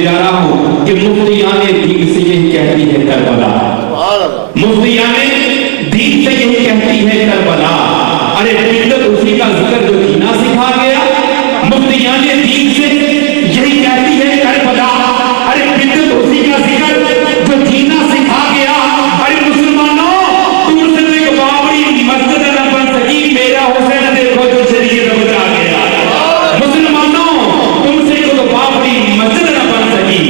دینے جا رہا ہوں کہ مفتیان دین سے یہی کہتی ہے کربلا، مفتیان دین سے یہی کہتی ہے کربلا، ارے بدت اسی کا ذکر جو جینا سکھا گیا، مفتیان دین سے یہی کہتی ہے کربلا، ارے بدت اسی کا ذکر جو جینا سکھا گیا، ارے مسلمانوں تم سے تو ایک بابری مسجد نہ بن سکی، میرا حسین دیکھو جو شریعت بچا گیا، مسلمانوں تم سے ایک بابری مسجد نہ بن سکی،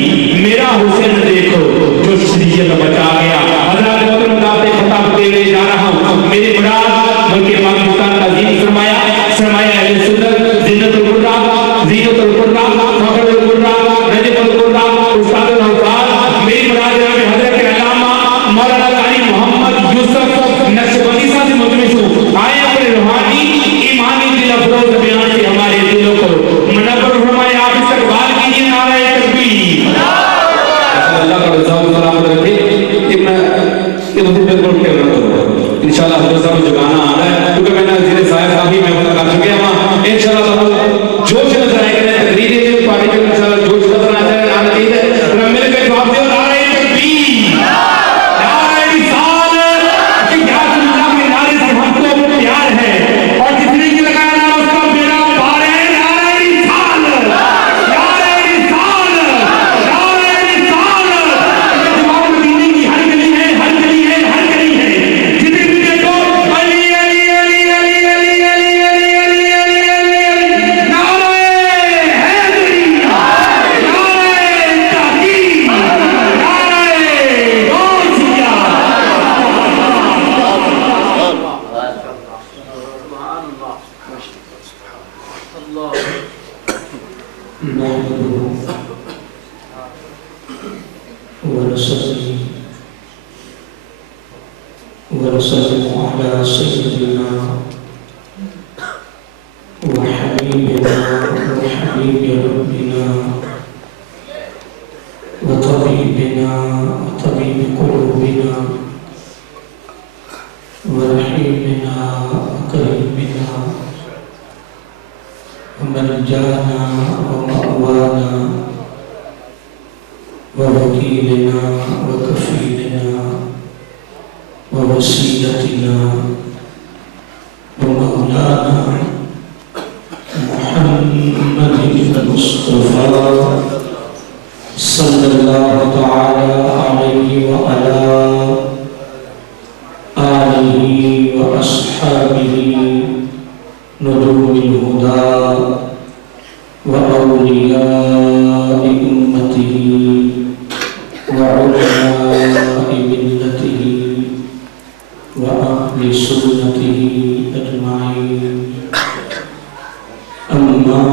میرا حسین دیکھو جو شریعت بچا گیا۔ حضرات محترم دعوت خطاب دینے جا رہا ہوں، میرے مراد ملک پاکستان کا عظیم سرمایہ اہل سنت، زینت القرہ، زینت القرہ، فخر القرہ، نجف القرہ، استاد الحفاظ، میری مراد جناب حضرت علامہ مولانا قاری محمد یوسف نقشبندی صاحب سے ملتمس ہوں، آئے اپنے روحانی ایمانی دل افروز بیان سے ہمارے دلوں کو منور فرمائے، آپ استقبال کیجیے نعرہ تکبیر۔ اللہ کا رضا و سلام رکھے کہ میں یہ مجھے بالکل کہہ رہا ہوں انشاءاللہ حضرت صاحب جو گانا آ رہا ہے کیونکہ میں نے زیر صاحب صاحبی میں وقت کر چکے ہیں انشاءاللہ تعالی جوش نظر آئے گا تقریری دے پارٹی کے انشاءاللہ جوش نظر آ جائے آنا چاہیے اور ہم مل کے جواب دے نعرہ تکبیر، نعرہ رسالت، کہ یا اللہ کے نعرے سے ہم کو پیار ہے اور جس نے یہ لگایا نعرہ اس کا بیڑا پار ہے، نعرہ رسالت، نعرہ رسالت، نعرہ رسالت، جواب مدینے کی ہر گلی ہے، ہر گلی ہے، ہر گلی ہے، جتنے بھی دیکھو علی علی علی علی علی علی علی علی علی علی، نعرہ حیدری، نعرہ تحقیق، نعرہ غوثیہ۔ نحمده ونصلي ونسلم على سيدنا وحبيبنا وحبيب ربنا وطبيبنا وطبيب قلوبنا ورحيمنا وكريمنا وملجانا ومأوانا ووكيلنا وكفيلنا ووسيلتنا ومولانا محمد المصطفى صلى الله تعالى عليه وعلى آله وأصحابه نجوم الهدى وأولياء أمته وعلماء ملته وأهل سنته أجمعين، أما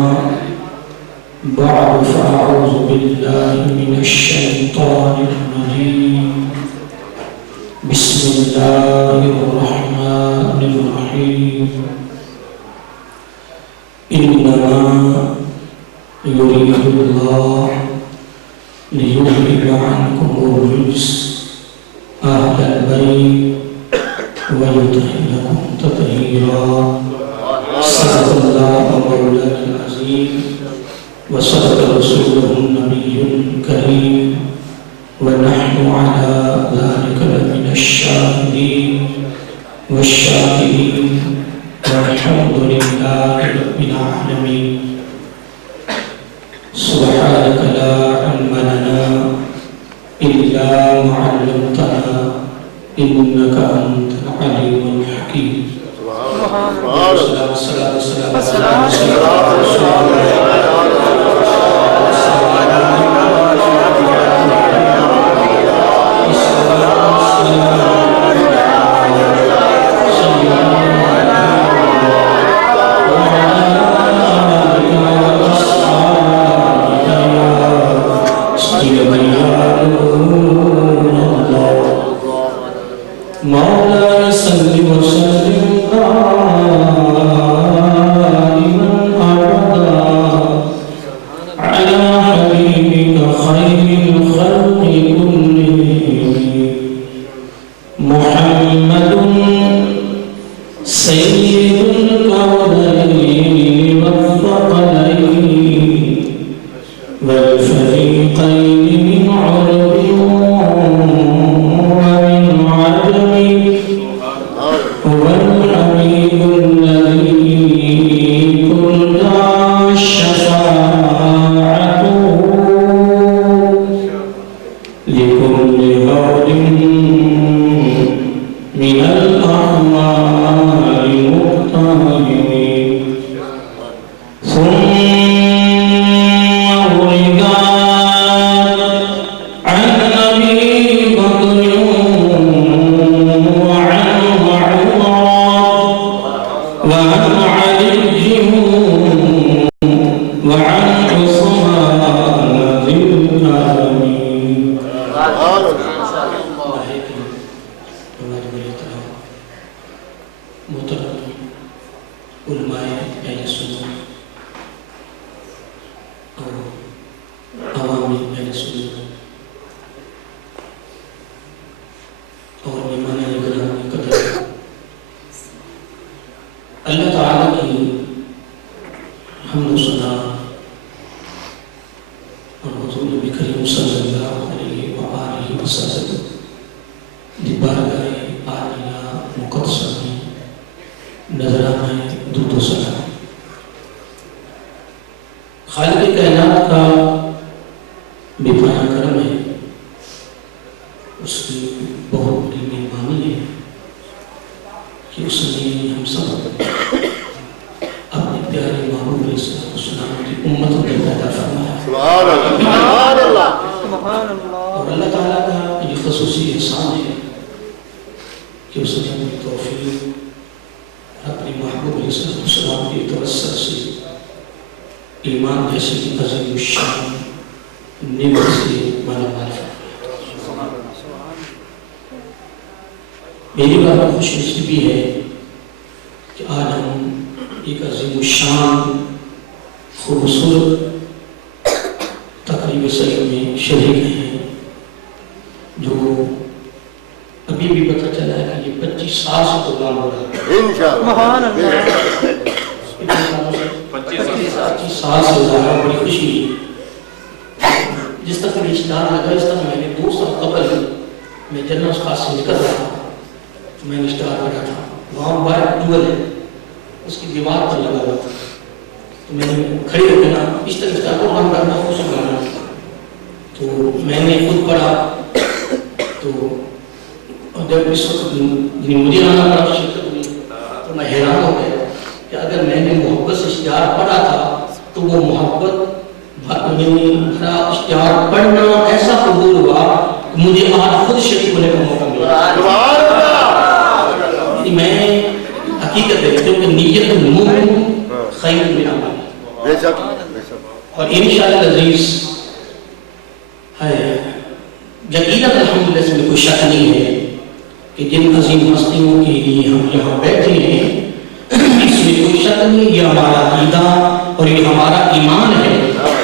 بعد فأعوذ بالله من الشيطان الرجيم، بسم الله الرحمن الرحيم، إنما يريد الله ليذهب عنكم الرجس أهل البيت ويطهركم تطهيرا، صدق الله مولانا العظيم وصدق رسوله النبي الكريم، ونحن على ذلك لمن الشاهدين والشاكرين، والحمد لله رب العالمين. سبحانك لا علم لنا إلا ما علمتنا إنك أنت العليم الحكيم. مولانا صلی والفريقين من عرب ومن عجم هو الحبيب الذي ترجى شفاعته لكل هول من الأعمال مقتهر ثم اللہ تعالیٰ کی حمد و ثنا اور حضور نبی کریم صلی اللہ علیہ وآلہ وسلم دی بارگاہ عالیہ مقدسہ میں نظرانہ درود و سلام۔ خالق کائنات کا بے پایہ کرم ہے، اس کی بہت بڑی مہربانی ہے کہ اس نے ہم سب اپنے پیارے محبوب علیہ السلام کی امت کو پیدا فرمایا۔ سبحان اللہ، سبحان اللہ۔ اور اللہ تعالیٰ کا یہ خصوصی احسان ہے کہ اس نے ہمیں توفیق اپنے محبوب علیہ السلام کی توسط سے ایمان جیسی عظیم الشان نعمت سے مالا مال فرمایا۔ میری بات خوش نصیبی ہے کہ آج ہم ایک عظیم الشان خوبصورت تقریب سید میں شریک ہیں، جو ابھی بھی پتہ چلا ہے کہ یہ 25 سال سے پروگرام ہو رہا ہے۔ سبحان اللہ، 25 سال سے ہو رہا ہے، بڑی خوشی ہے۔ جس طرح میں اشتہار لگا، اس طرح میں نے 2 سال قبل میں جنرل اسپاس سے نکل رہا تھا، میں نے اشتہار لگا تھا، وہاں وائٹ ڈول ہے، اس کی دیوار پر لگا ہوا تھا، تو میں نے کھڑی ہو کے نا اس طرح اشتہار کو وہاں کرنا خوش کرنا، تو میں نے خود پڑھا، تو جب اس وقت مجھے آنا پڑا شرکت ہوئی تو میں حیران ہو گیا کہ اگر میں نے محبت سے اشتہار پڑھا تھا تو وہ محبت میرا اشتہار پڑھنا ایسا قبول ہوا کہ مجھے آج خود شریک ہونے کا موقع ملا۔ میں حقیقت ہے کیونکہ نیت المومن خیر من عمل، اور انشاءاللہ العزیز یقیناً الحمدللہ اس میں کوئی شک نہیں ہے کہ جن عظیم ہستیوں کے لیے ہم یہاں بیٹھے ہیں اس میں کوئی شک نہیں، یہ ہمارا عقیدہ اور یہ ہمارا ایمان ہے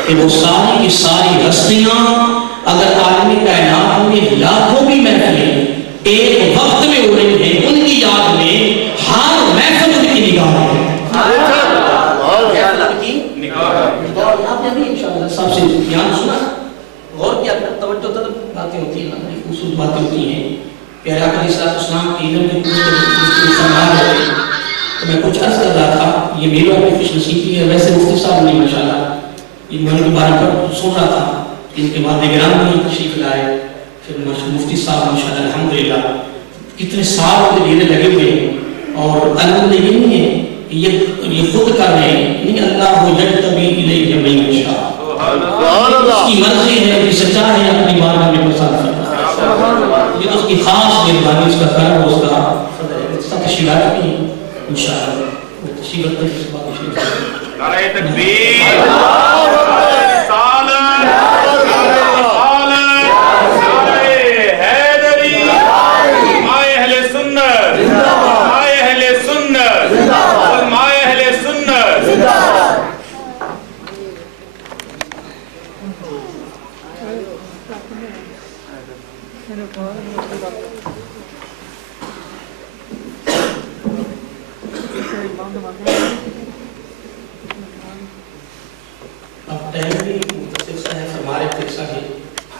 کہ وہ ساری کی ساری ہستیاں اگر عالم کائنات میں لاکھوں بھی محفلیں ایک وقت میں ہو رہی ہیں، ان کی یاد میں ہر محفل ان کی نگاہ ہے۔ آپ نے بھی انشاءاللہ صاحب سے بیان سنا، غور کیا کر توجہ تب باتیں ہوتی ہیں، خوبصورت باتیں ہوتی ہیں۔ پیارے آقا علیہ السلام کی علم میں فرما رہے تھے تو میں کچھ عرض کر رہا تھا، یہ میرے اپنی خوش نصیبی ہے، ویسے مفتی صاحب نے ماشاءاللہ یہ میں ان کے بارے پر سن رہا تھا، ان کے بعد نگران بھی تشریف لائے، پھر مفتی صاحب ماشاءاللہ الحمدللہ کتنے سال کے لیے لگے ہوئے ہیں، اور الحمدللہ یہ نہیں ہے کہ یہ خود کر رہے ہیں، نہیں، اللہ وہ یجتبی الیہ من یشاء، اس کی مرضی ہے کہ سچا ہے اپنی بارگاہ میں پسند کرتا ہے، یہ تو اس کی خاص مہربانی، اس کا کرم، اس کا سب تشریفات بھی ہیں انشاءاللہ وہ تشریفات پر اس بات تشریف نعرہ تکبیر، اب ٹائم بھی متصل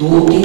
2-3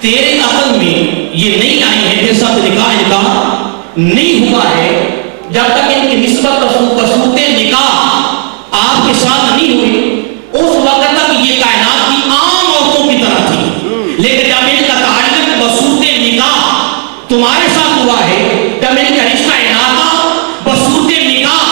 تیرے عقل میں یہ نہیں آئی ہے کہ سب نکاح نہیں ہوا ہے جب تک ان کی نسبت بصورت نکاح آپ کے ساتھ نہیں ہوئی، اس وقت تک یہ کائنات کی عام عورتوں کی طرح تھی، لیکن جب ان کا تعلق بصورت نکاح تمہارے ساتھ ہوا ہے، جب ان کا رشتہ اناقہ بصورت نکاح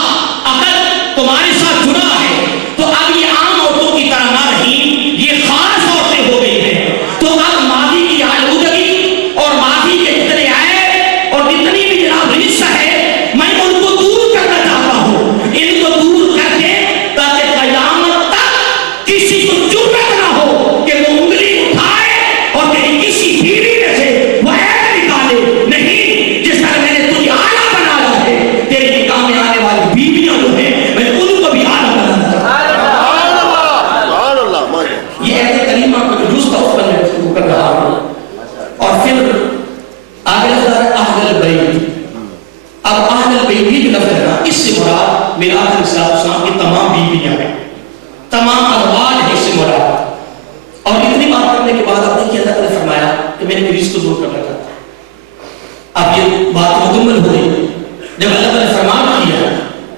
اگر تمہارے ساتھ جڑا ہے، تو اب یہ عام عورتوں کی طرح نہ رہی، یہ خاص عورتیں ہو گئی ہیں۔ تو اب ماضی کی آلودگی اور ماضی کے جتنے عیب اور جتنی بھی جناب رجس ہے، میں ان کو دور کرنا چاہتا ہوں، ان کو دور کر کے تاکہ قیامت تک کسی کو جرأت نہ ہو کہ وہ انگلی اٹھائے اور تیری کسی بیوی میں سے وہ عیب نکالے۔ نہیں، جس طرح میں نے تجھے اعلیٰ بنایا ہے، تیرے نکاح میں آنے والی بیویاں جو ہیں میں ان کو بھی اعلیٰ بنانا چاہتا ہوں۔ یہ ایسے کریمہ کو جو جز کا اوپر میں شروع کر رہا ہوں، اور پھر آگے لفظ ہے اہل البیت۔ اب اہل البیت بھی لفظ ہے نا، اس سے مراد میرا آخر السلام کی تمام بیویاں ہیں، تمام ازواج ہیں اس سے مراد۔ اور اتنی بات کرنے کے بعد آپ نے اللہ تعالیٰ نے فرمایا کہ میں نے رزق کو دور کرنا چاہتا ہوں۔ اب یہ بات مکمل ہو گئی، جب اللہ تعالیٰ نے فرمان کیا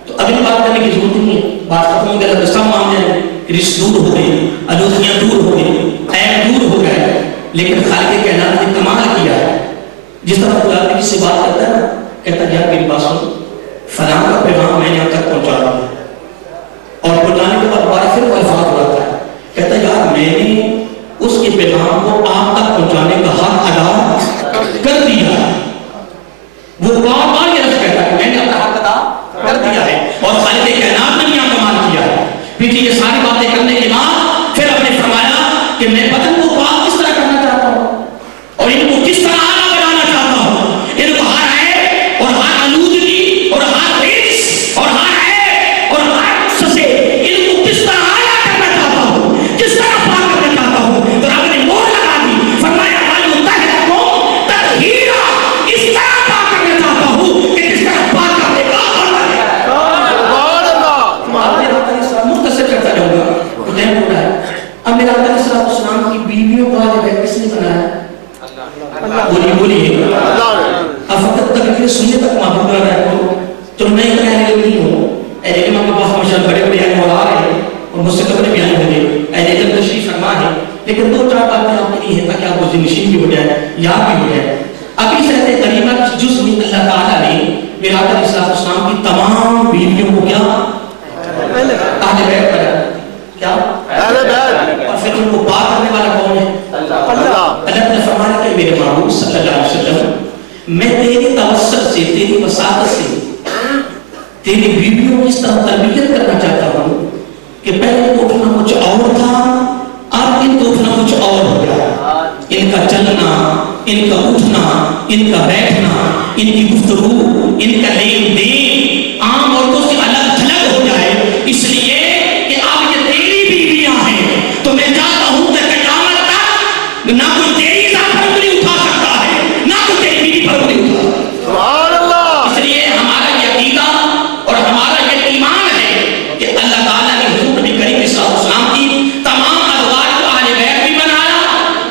تو اب ان بات کرنے کی ضرورت نہیں ہے، بات ختم ہو گئی، اللہ سب معاملے ہیں، رزق دور ہو گئی، آلودگیاں دور ہو گئی، عیب دور ہو گئے، لیکن خالق کائنات نے کمال کیا ہے۔ جس طرح خدا کسی سے بات کرتا ہے نا، کہتا ہے یار میری بات سن، فلاں کا پیغام میں نے اب تک پہنچا دیا، اور پہنچانے کے بعد بار پھر وہ الفاظ اڑاتا ہے، کہتا ہے یار میں نے اس کے پیغام کو آپ تک پہنچانے کا حق ادا کر دیا ہے۔ وہ بار بار یہ لفظ کہتا ہے کہ میں نے اپنا حق ادا کر دیا ہے، اور خالق کائنات نے یہاں کمال کیا ہے۔ پھر یہ ساری باتیں کرنے کے بعد پھر آپ نے فرمایا کہ میں بدن کو پاک کس طرح کرنا چاہتا ہوں، اور ان کو کس طرح اعلیٰ بنانا چاہتا ہوں، ان کو ہر عیب اور ہر آلودگی اور ہر رجس اور ہر عیب اور ہر نقص سے ان کو کس طرح اعلیٰ کرنا چاہتا ہوں، کس طرح پاک کرنا چاہتا ہوں۔ تو رب نے مہر لگا دی، فرمایا تطہیرا، اس طرح پاک کرنا چاہتا ہوں کہ جس طرح پاک کرنے کا مختصر کرتا جاؤں گا، ٹائم ہو رہا ہے۔ اب میرا علیہ السلام کی بیویوں کو آج کس نے بنایا؟ بولیے اب فقط تقریر سننے تک معبود رہا ہے تو میں اتنا اہل نہیں ہوں۔ اہل علم کے پاس ہمیشہ بڑے بڑے علم اور آ رہے ہیں اور مجھ سے کبھی بیان ہوں گے، اہل علم تشریف فرما ہے، لیکن دو چار باتیں آپ کے لیے ہیں تاکہ آپ کو ذہنشین بھی ہو جائے، یاد بھی ہو جائے۔ ابھی صحت کریمہ کی جز میں اللہ تعالیٰ نے میرا علیہ السلام کی تمام بیویوں کو کیا اہل بیت بنایا، کیا اہل بیت، اور پھر ان کو پاک کرنے والا کون ہے؟ اللہ نے فرمایا کہ میرے محبوب صلی اللہ علیہ وسلم میں تیرے توسط سے، تیری وساطت سے تیری بیویوں کی اس طرح تربیت کرنا چاہتا ہوں کہ پہلے تو اٹھنا کچھ اور تھا، اب ان کو اٹھنا کچھ اور ہو گیا۔ ان کا چلنا، ان کا اٹھنا، ان کا بیٹھنا، ان کی گفتگو، ان کا لین دین عام عورتوں سے الگ تھلگ ہو جائے، اس لیے کہ اب یہ تیری بیویاں ہیں، تو میں چاہتا ہوں کہ قیامت تک نہ کوئی تیری ذات پر انگلی اٹھا سکتا ہے، نہ کوئی تیری بیوی پر انگلی اٹھا سکتا ہے۔ سبحان اللہ۔ اس لیے ہمارا یہ عقیدہ اور ہمارا یہ ایمان ہے کہ اللہ تعالیٰ نے حضور نبی کریم صلی اللہ علیہ وسلم کی تمام ازواج کو اہل بیت بھی بنایا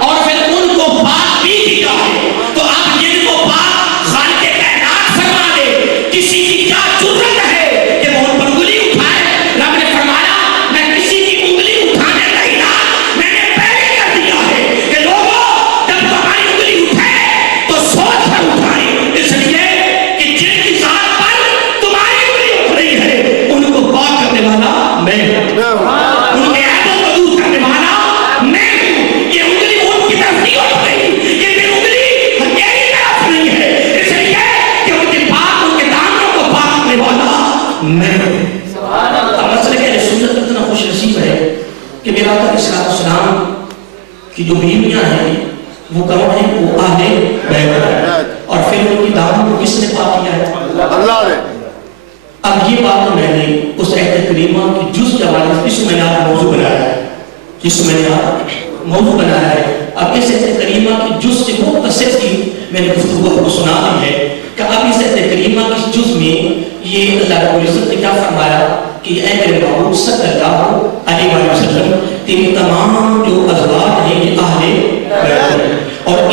اور پھر ان کو پاک بھی کیا ہے۔ تو اب جن کو پاک خالق کائنات فرما دے، کسی کی کیا جرأت ہے کہ وہ ان پر انگلی اٹھائے؟ رب نے فرمایا میں کسی کی انگلی اٹھانے کا اعلان میں نے پہلے کر دیا ہے کہ لوگوں جب تمہاری انگلی اٹھائے تو سوچ کر اٹھائیں، اس لیے کہ جن کی ذات پر تمہاری انگلی اٹھ رہی ہے ان کو پاک کرنے والا میں ہوں، ان کے عیبوں کو دور کرنے والا میں ہوں۔ یہ انگلی ان کی طرف نہیں اٹھ رہی، یہ میری انگلی تیری طرف نہیں ہے، اس لیے کہ ان کے پاک، ان کے دامنوں کو پاک کرنے والا میں ہوں۔ اب مسئلہ کہ سنت اتنا خوش نصیب ہے کہ میرا آقا علیہ السلام کی جو بیویاں ہیں وہ کون ہیں؟ وہ اہل بیت ہیں، اور پھر ان کی دامن کو کس نے پاک کیا ہے؟ اللہ نے۔ اب یہ بات میں نے اس آیت کریمہ کی جز کے حوالے سے جس میں نے آپ موضوع بنایا ہے، جس میں نے آپ موضوع بنایا ہے، اب اس آیت کریمہ کی جز سے مختصر کی میں نے گفتگو آپ کو سنا دی ہے کہ اب اس آیت کریمہ کی جز میں یہ اللہ رب العزت نے کیا فرمایا کہ اے میرے محبوب صلی اللہ علیہ وسلم تیری تمام جو ازواج ہیں یہ اہل بیت ہیں، اور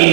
1,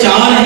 4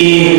1।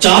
4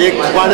1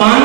5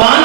5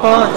5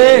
1।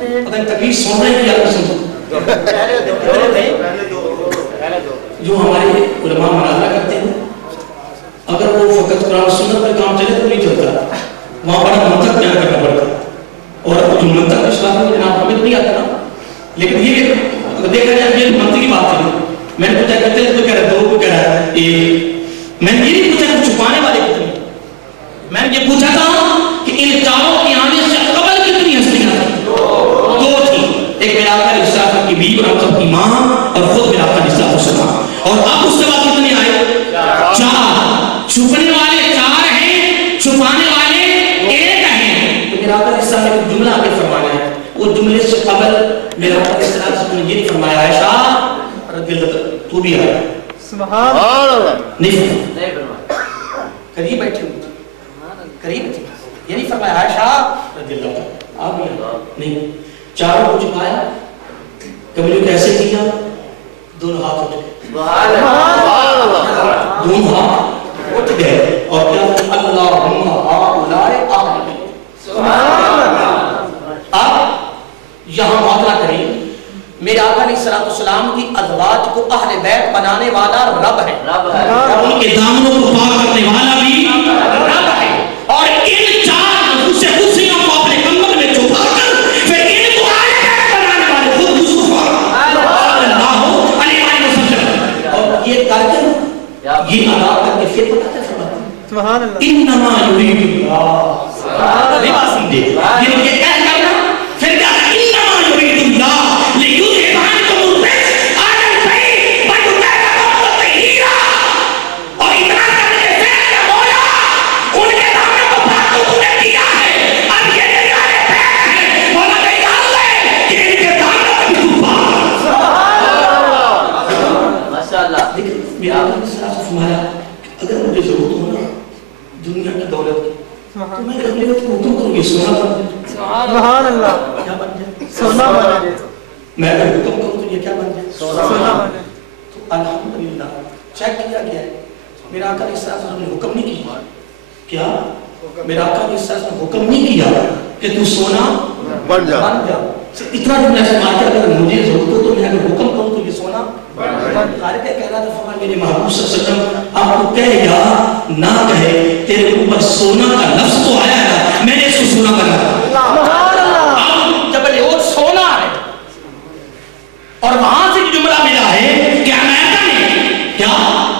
پتہ نہیں تقریر سن رہے ہیں یا نہیں سن جو ہمارے علماء مناظرہ کرتے ہیں اگر وہ فقط قرآن و سنت پر کام چلے تو نہیں چلتا، وہاں بڑا منطق بیان کرنا پڑتا ہے، اور جو منطق اسلام میں جناب ہمیں نہیں آتا نا، لیکن یہ اگر دیکھا جائے یہ منطقی بات ہے. میں نے پوچھا کہتے ہیں تو کہہ رہا ہے 2 کو کہہ رہا ہے 1. میں نے یہ نہیں پوچھا کہ چھپانے والے کتنے، میں نے یہ پوچھا تھا کہ ان چاروں کے آنے سے قبل کتنی ہستیاں تھیں؟ 2 تھی. ایک میرا آقا علیہ السلام کی بیوی اور آپ کی ماں اور خود میرا آقا علیہ السلام، اور اب اس سے بعد کتنے آئے؟ 4. چھپنے والے 4 ہیں، چھپانے والے 1 ہیں. تو میرا آقا علیہ السلام نے ایک جملہ آگے فرمایا ہے، وہ جملے سے قبل میرا آقا علیہ السلام نے یہ فرمایا عائشہ رضی اللہ عنہ تو بھی آیا سبحان اللہ، نہیں فرمایا، قریب بیٹھے ہوئے قریب تھی، یہ نہیں فرمایا عائشہ رضی اللہ عنہ آپ بھی نہیں. 4 کو چھپایا، کبھی کیسے کیا؟ 2 ہاتھ اٹھ گئے سبحان اللہ، 2 ہاتھ اٹھ گئے اور کیا؟ اللہم ہؤلاء اہل سبحان اللہ. اب یہاں معاملہ کریں، میرے آقا علیہ السلام کی ازواج کو اہل بیت بنانے والا رب ہے، اور ان کے دامنوں کو پاک کرنے والا بھی رب ہے، اور ان 4 نفوس قدسیوں کو اپنے کمر میں چھپا کر پھر ان کو اہل بیت بنانے والے خود مصطفیٰ صلی اللہ علیہ وسلم، اور یہ کر کے یہ ادا کر کے پھر پتہ سبحان اللہ انما یرید اللہ سبحان اللہ سمجھے یہ کیا کرنا پھر کیا انما یرید اللہ لیذهب عنکم الرجس اہل البیت ویطہرکم تطہیرا، اور اتنا کرنے کے پھر مولا ان کے دامن کو پاک تو نے کیا ہے، اب یہ میرے اہل بیت ہے، مولا نے کہا ہے کہ ان کے دامن کو بھی پاک سبحان اللہ ماشاءاللہ. دیکھیں میرا اللہ نے فرمایا اگر مجھے ضرورت ہو نا دنیا کی دولت کی تو میں اگلے وقت حکم کروں گی سونا بن جائے سبحان اللہ، کیا بن جائے؟ سونا بن جائے. میں اگر حکم کروں تو یہ کیا بن جائے؟ سونا بن جائے. تو الحمدللہ چیک کیا گیا ہے، میرا آقا علیہ السلام نے حکم نہیں کیا، کیا میرا آقا علیہ السلام نے حکم نہیں کیا کہ تو سونا بن جا. اتنا بھی میں سمجھا کہ اگر مجھے ضرورت ہو تو میں اگر حکم کروں تو یہ سونا خالق کہہ رہا تھا فرمایا میرے محبوب صلی اللہ علیہ وسلم آپ کو کہے یا نہ کہے تیرے اوپر سونا کا لفظ تو آیا ہے، میں نے اس کو سونا بنا سبحان اللہ. اب جبل احد سونا ہے اور وہاں سے جملہ ملا ہے کہ امریکہ نے کیا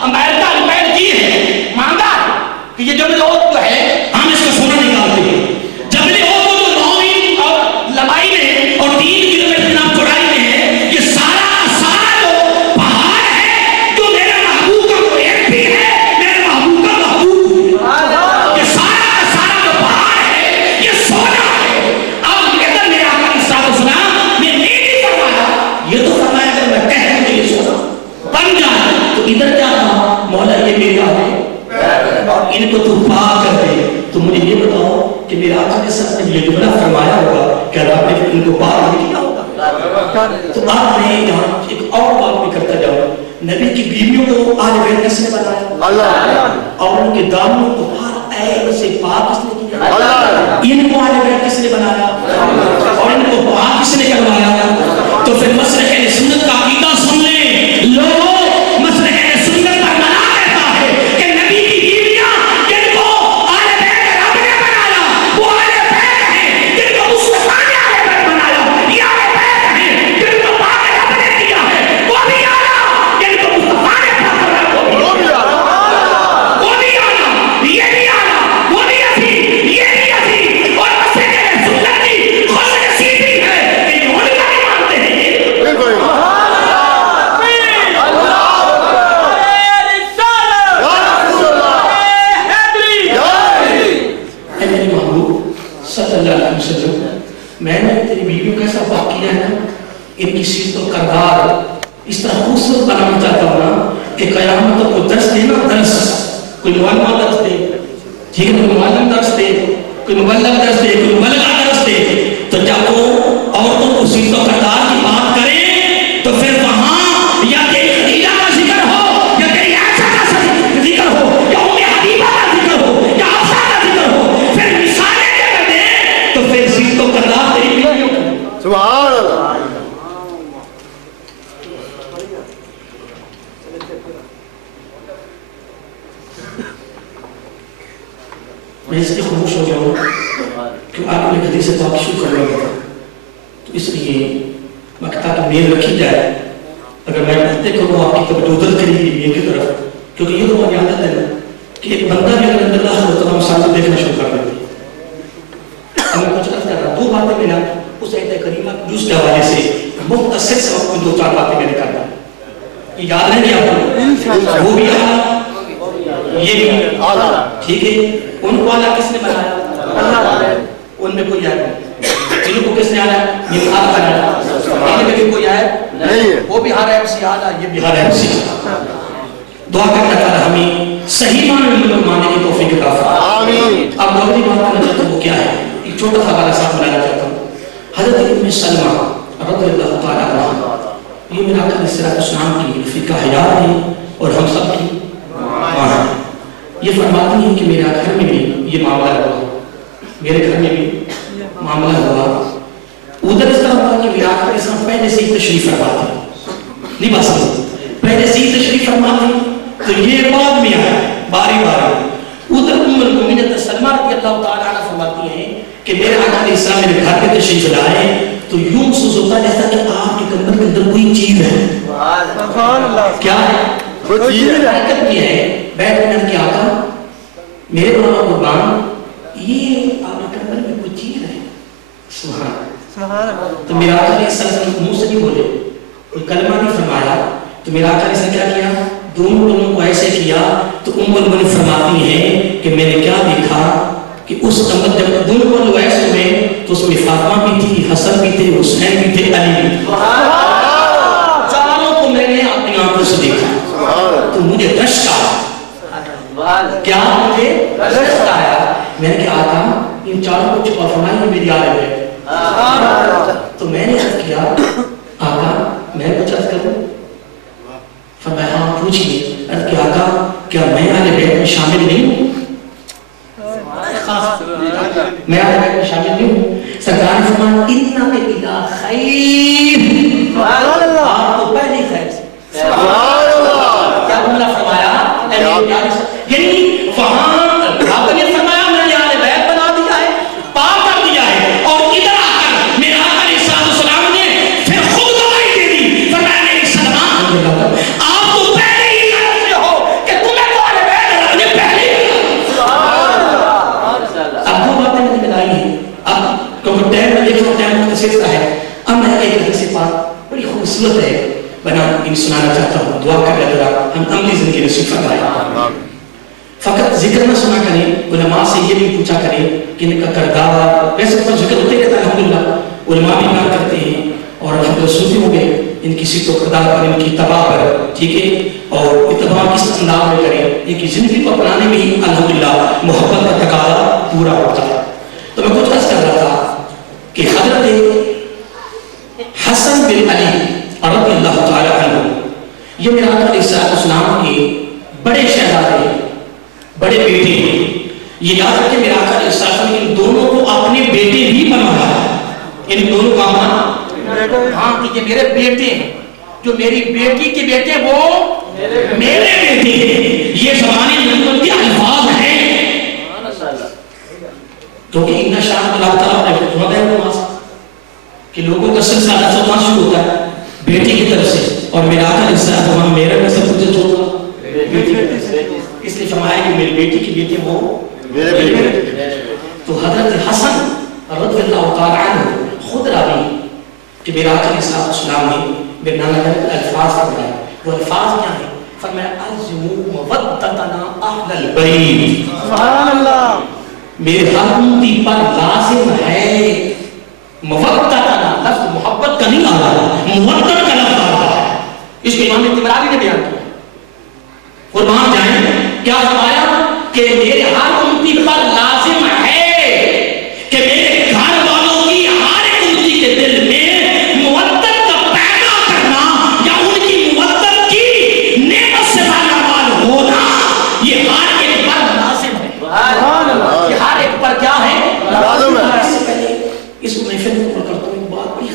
امریکہ روپے کی ہے مانگا کہ یہ جبل احد جو ہے ہم اس کا سونا نکالتے ہیں. جبل احد کو جو 9 اور لمبائی میں اور 3 کلومیٹر نام چوڑائی میں ہے، یہ سارا جو پہاڑ ہے جو میرے محبوب کا کوئی ایک بھی ہے، میرے محبوب کا محبوب یہ سارا جو پہاڑ ہے یہ سونا ہے. اب ادھر میرے آقا کی صاحب سلام میں نہیں فرمایا، یہ تو فرمایا اگر میں کہہ دوں کہ یہ سونا بن جائے تو ادھر کیا کہا مولا یہ میرا ہے اور ان کو تو پاک کر دے. تو مجھے یہ بتاؤ کہ میرے آقا کے ساتھ نے یہ جملہ فرمایا ہوگا کہ آپ نے ان کو پاک نہیں کیا ہوگا. تو آپ نے یہاں ایک اور بات بھی کرتا جاؤ، نبی کی بیویوں کو اہل بیت کس نے بنایا؟ اللہ. اور ان کے دامنوں کو ہر عیب سے پاک کس نے کیا؟ اللہ. ان کو اہل بیت کس نے بنایا؟ اور ان کو پاک کس نے کروایا؟ تو پھر مسلک اہل سنت کا عقیدہ سن لیں لوگوں، مسلک اہل سنت پر منا رہتا ہے کہ نبی کی بیویاں جن کو اہل بیت رب نے بنایا وہ اہل بیت ہیں، جن کو مصطفیٰ نے اہل بیت بنایا یہ اہل بیت ہیں، جن کو پاک رب نے کیا ہے وہ بھی اعلیٰ، جن کو مصطفیٰ نے پاک بنایا وہ بھی اعلیٰ، یہ بھی اعلیٰ، وہ بھی عظیم، یہ بھی عظیم. اور مسلک اہل سنت کی خوش نصیبی ہے کہ یہ ان کا نہیں مانتے ہیں. صلی اللہ علیہ وسلم میں نے تیری بیویوں کا ایسا پاک کیا ہے نا، ان کی سیرت و کردار اس طرح خوبصورت بنانا چاہتا ہوں نا کہ قیامت کو درس دے نا، درس کوئی معلم درس دے، ٹھیک ہے، کوئی معلم درس دے، کوئی مبلغ درس دے، کوئی مبلغہ درس دے، تو جب وہ عورتوں کو سیرت و کردار کی بات کرے تو پھر وہاں یا تیری خدیجہ کا ذکر ہو یا تیری عائشہ کا ذکر ہو یا ام حبیبہ کا ذکر ہو یا حفصہ کا ذکر ہو، پھر مثالیں دے تو پھر سیرت و کردار تیری بیویوں کی سبحان اللہ. میں اس لیے خاموش ہو گیا ہوں کہ آپ نے حدیث پاک شروع کر لیا تو اس لیے مکتا کی میل رکھی جائے. اگر میں باتیں کروں آپ کی توجہ ادھر کرے گی میل کی طرف, کیونکہ یہ تو ہماری عادت ہے نا کہ ایک بندہ بھی اگر اللہ تعالیٰ سامنے دیکھنا شروع کر دیتے. میں کچھ عرض کر رہا, 2 باتیں میں نے اس آیت کریمہ جز کے حوالے سے مختصر سے وقت میں 2-4 باتیں میں نے کر دی. یہ یاد رہیں گے آپ کو, وہ بھی آلہ یہ بھی آلہ, ٹھیک ہے. ان کو آلہ کس نے بنایا؟ ان میں کوئی آیا جن کو کس نے آیا؟ یہ آلہ بنایا. ان میں بھی کوئی آیا نہیں, وہ بھی ہر MC آلہ, یہ بھی ہر MC. دعا کرنا تعالیٰ ہمیں صحیح معنی میں ماننے کی توفیق عطا فرمائے. آمین. اب دوسری بات کرنا چاہتا ہوں وہ کیا ہے, ایک چھوٹا سا حوالہ ساتھ بنانا چاہتا ہوں. حضرت ام سلمہ رضی اللہ تعالیٰ عنہا, یہ میرا آقا علیہ السلام کی رفیقہ حیات ہے اور ہم سب کی ماں ہے. یہ فرماتی ہیں کہ میرے گھر میں بھی یہ معاملہ ہوا, میرے گھر میں بھی معاملہ ہوا. ادھر اس طرح ہوا کہ میرے آقا علیہ السلام پہلے سے ہی تشریف فرما تھے, نہیں بات سمجھتے, پہلے سے ہی تشریف فرما تھے تو یہ بعد میں آیا باری باری. ادھر ام المؤمنین سلمہ رضی اللہ تعالیٰ عنہ فرماتی ہیں کہ میرے آقا علیہ السلام میرے گھر پہ تشریف لائے تو یوں محسوس ہوتا ہے جیسا کہ آپ کے کمر کے اندر کوئی چیز ہے. سبحان اللہ. کیا ہے؟ حرکت یہ ہے. بیٹھ میں نے کیا آقا میرے بابا قربان, یہ آپ کے کمر میں کوئی چیز ہے. سبحان اللہ. تو میرا آقا علیہ السلام منہ سے نہیں بولے, کوئی کلمہ نہیں فرمایا. تو میرا آقا نے کیا کیا, دونوں کو ایسے کیا. تو ام المؤمنین فرماتی ہیں کہ میں نے کیا دیکھا کہ اس کمر جب دونوں کو ایسے ہوئے تو اس میں فاطمہ بھی تھی, حسن بھی تھے, حسین بھی تھے, علی بھی تھے. چاروں کو میں نے اپنی آنکھوں سے دیکھا تو مجھے رشک آیا. کیا مجھے رشک آیا. میں نے کہا آقا ان چاروں کو چھپا فرمائیں میری آل بیت. تو میں نے عرض کیا آقا میں کچھ عرض کروں. فرمایا ہاں پوچھئے. عرض کیا آقا کیا میں آل بیت میں شامل نہیں ہوں؟ میں آل بیت میں شامل نہیں ہوں. سرکار نے فرمایا انک الی خیر, آپ تو پہلی خیر سے. کیا جملہ فرمایا, یعنی وہاں آپ نے فرمایا میں نے آل بیت بنا دیا ہے, پاک کر دیا ہے, اور ادھر آ کر میرے آقا علیہ السلام نے پھر خود گواہی دے دی. فرمایا میرے سلام آپ تو پہلے ہی خیر سے ہو کہ تمہیں تو آل بیت نے پہلے ہی. اب 2 باتیں میں نے ملائی ہیں. اب کیونکہ ٹائم میں دیکھو ٹائم مختصر ہے. اب میں ایک حدیث پاک بڑی خوبصورت ہے بنا ان سنانا چاہتا ہوں. دعا کر لے ذرا ہم عملی زندگی نصیب فرمائے. فقط ذکر نہ سنا کریں, علماء سے یہ بھی پوچھا کریں کہ ان کا کردار ویسے تو ذکر ہوتے رہتا ہے. الحمدللہ علماء بھی کام کرتے ہیں اور الحمدللہ صوفی ہو گئے ان کی سیرت و کردار پر, ان کی اتباع پر, ٹھیک ہے, اور اتباع کس انداز میں کریں, ان کی زندگی کو اپنانے میں ہی الحمدللہ محبت کا تقاضا پورا ہوتا ہے. تو میں کچھ عرض کر رہا تھا کہ حضرت حسن بن علی رضی اللہ تعالیٰ عنہ یہ میرے آقا علیہ السلام کے بڑے شہزادے, بڑے بیٹے ہیں. یہ یاد رکھیں میرے آقا علیہ السلام نے ان دونوں کو اپنے بیٹے بھی بنوایا. ان دونوں کا اپنا, ہاں کہ یہ میرے بیٹے ہیں, جو میری بیٹی کے بیٹے وہ میرے بیٹے ہیں. یہ زبانی نبوت کے الفاظ ہیں کیونکہ ان شاء اللہ تعالیٰ نے فرمایا ہے نماز کہ لوگوں کا سلسلہ نسب شروع ہوتا ہے بیٹی کی طرف سے, اور میرا آقا علیہ السلام میرا نسب سے چھوڑا بیٹی کی طرف سے, اس لیے فرمایا کہ میری بیٹی کی بیٹی وہ میرے بیٹے. تو حضرت حسن رضی اللہ تعالیٰ عنہ خود راوی کہ میرا آقا علیہ السلام نے میرے نانا جان کے الفاظ فرمائے. وہ الفاظ کیا ہیں؟ فرمایا الزموا مودتنا اہل البیت. سبحان اللہ. میرے ہر امتی پر لازم ہے مودتنا, لفظ محبت کا نہیں آ رہا, مودت کا لفظ آ رہا ہے. اس کو امام طبرانی نے بیان کیا. قربان جائیں کیا فرمایا کہ میرے ہر امتی پر لازم ہے کہ میرے گھر والوں کی ہر ایک امتی کے دل میں مودت کا پیدا کرنا یا ان کی مودت کی نعمت سے مالا ہونا, یہ ہر ایک پر لازم ہے. یہ ہر ایک پر کیا ہے؟ لازم ہے. اس سے پہلے اس کو محفل میں کرتا ہوں ایک بات بڑی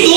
2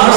8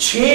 6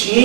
6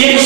1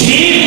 6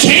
6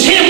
6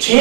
6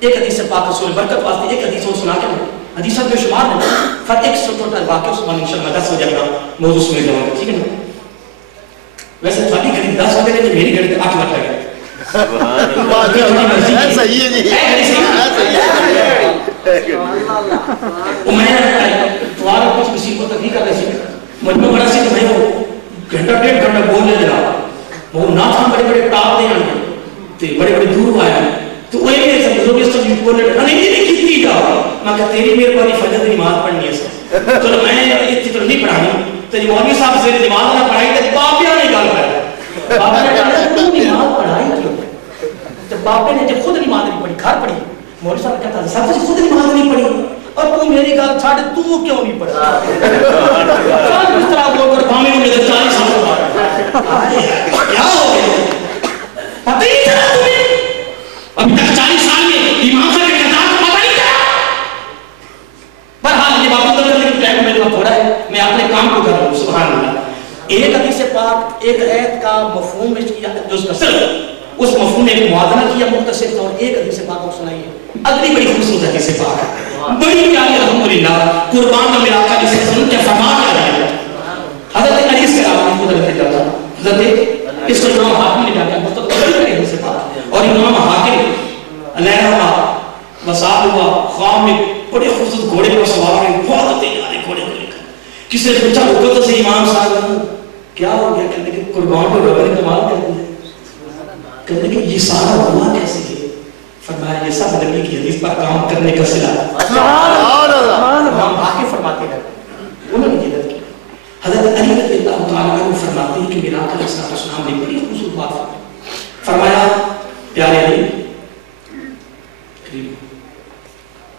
ایک حدیث پاک رسول برکت واسطے ایک حدیث اور سنا کے حدیث بے شمار ہے فر ایک چھوٹا واقعہ اس میں انشاءاللہ 10 بجے کا موضوع سمجھ جاؤں گا ٹھیک ہے نا ویسے تھوڑی گھڑی 10 بجے نے میری گھڑی 8 بج گئی صحیح ہے جی میں دوبارہ کچھ کسی کو تک نہیں کر رہے تھے مجموع بڑا سی تو میں وہ گھنٹہ ڈیڑھ گھنٹہ بول لے جناب وہ نہ تھا بڑے بڑے ٹاپ دے آنے تے بڑے بڑے دور آیا تو وہ یہ سب لوگ اس طرح بول رہے نہیں یہ کتنی جا میں کہ تیری مہربانی فجر کی نماز پڑھنی ہے چلو میں اتنی تو نہیں پڑھانی تیری مولوی صاحب سے نماز نہ پڑھائی تے باپیا نے گل کر باپا نے کہا تو نماز پڑھائی کیوں تو باپے نے جب خود نماز نہیں پڑھی گھر پڑھی مولوی صاحب کہتا تھا سب سے خود نماز نہیں پڑھی اور تو میری گل چھاڑ تو کیوں نہیں پڑھا چل اس طرح بول کر گاؤں میں 40 سال بعد کیا ہو گیا پتہ ہی چلا تمہیں ابھی تک 40 سال میں امام صاحب کے کتاب پتہ نہیں چلا بہرحال یہ بات ادھر لیکن ٹائم میرے پاس تھوڑا ہے میں اپنے کام کو کر رہا ہوں سبحان اللہ ایک حدیث پاک ایک آیت کا مفہوم میں جو اس کا صرف اس مفہوم میں ایک موازنہ کیا مختصر طور ایک حدیث پاک کو سنائیے اگلی بڑی خوبصورت حدیث پاک ہے بڑی پیاری الحمدللہ قربان کا میرا آقا جسے سن کے فرما کر رہا ہے حضرت علی سے آپ کو رکھے جاتا حضرت اس کو امام حاکم نے کہا مطلب بڑی پیاری حدیث پاک اور امام حاکم علیہ رحمہ وصال ہوا خواب میں بڑے خوبصورت گھوڑے پر سوار ہوئے بہت تیز والے گھوڑے کو لے کر کسی نے پوچھا حکومت سے امام صاحب کیا ہو گیا کہتے کہ قربان کو ربر کمال کرتے ہیں کہتے کہ یہ سارا ہوا کیسے ہے فرمایا یہ سب نبی کی حدیث پر کام کرنے کا صلہ امام باقی فرماتے ہیں انہوں نے یہ کی حضرت علی رضی اللہ تعالیٰ عنہ فرماتے ہیں کہ میرا آقا علیہ السلام نے بڑی خوبصورت بات فرمایا پیارے علی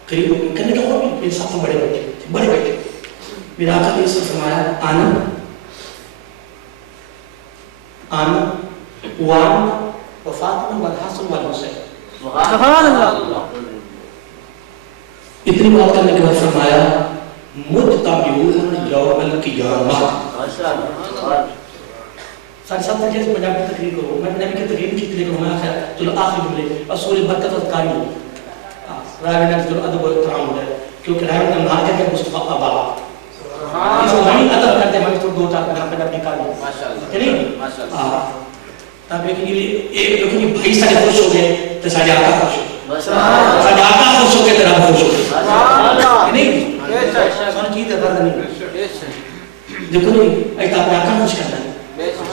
قریب کرنے کا اور بھی میرے ساتھ بڑے بیٹھے میرا آقا نے اس کو فرمایا آنا وان و فاطمہ والحسن والحسین سبحان اللہ اتنی بات کرنے کے بعد فرمایا مجتمعون یوم القیامہ سارے ساتھ جیسے پنجابی تقریر کرو میں نبی کی تقریر کی تقریر کروں میں خیر چلو آخری جملے اصول برکت اور کاری رائے نے جو ادب و احترام ہو ہے کیونکہ رائے نے نام کہتے ہیں مصطفیٰ ابا اس کو نہیں ادب کرتے ہیں ہمیں تو دو چار نام پہ اپنی کاری ماشاءاللہ کہ نہیں تب لیکن یہ بھائی سارے خوش ہو گئے تو سارے آقا خوش ہو سارے آقا خوش ہو گئے تو رب خوش ہو گئے نہیں سونا چیز ہے درد نہیں دیکھو نہیں ایک اپنے آقا خوش کرنا ہے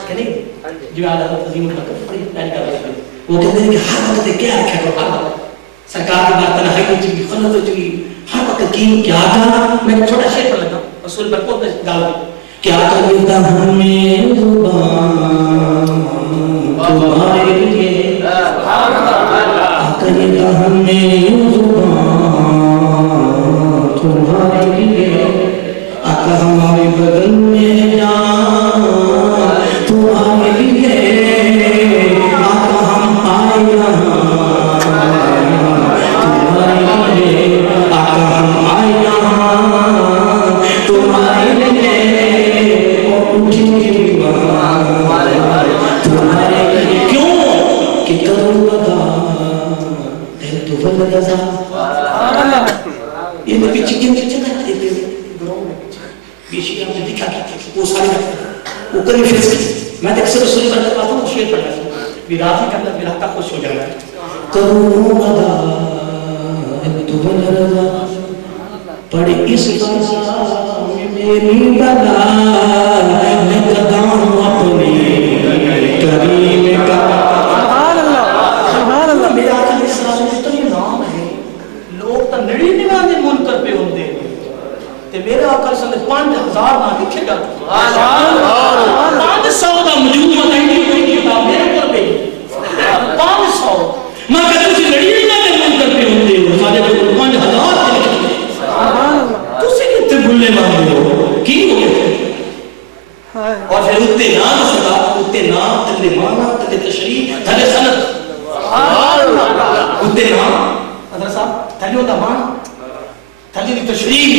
کہ نہیں جو آدھا عظیم الحق بڑی پیاری کر رہے ہیں وہ کہتے ہیں کہ ہر وقت کیا رکھا ہے ہر وقت سرکار کی بات تنہائی ہو چکی خلط ہو چکی ہر وقت کی کیا تھا میں چھوٹا شعر پڑھ لگا رسول پر کو گال کیا کرتا ہمیں زبان تمہارے لیے کرتا ہمیں زبان تمہارے لیے آقا ہمارے بدن میں جان تمہارے لیے آقا ہم آئے یہاں یہ نبی چکن کرتے تھے گراؤنڈ میں بیشی ہم نے دکھا وہ سارے وہ کبھی فیس میں اکثر رسول اللہ پاتا ہوں شعر پڑھنا ہے ویرات ہی کرنا ویرات کا خوش ہو جانا ہے کروں مدا دبل رضا پڑے اس بازار میں میری بلا میں قدام اپنی کریم کا سبحان اللہ میرا آقا علیہ السلام تو یہ نام ہے لوگ تو 99 منکر پہ ہوندے تے میرے آقا علیہ السلام 5000 نہ لکھے گا سبحان اللہ 500 دا موجود مدعی کوئی کتاب میرے پر پہ 500 میں کہتا ہوں 99 منکر پہ ہوندے ہو سارے کو 5000 تے لکھے سبحان اللہ تو سے کتے بھولے ماندے ہو کی ہو گئے اور پھر اتے نام صدا اتے نام تلے مانا تلے تشریح تلے سند اتے نام حضرت صاحب تھلی ہوتا مان تھلی دی تشریح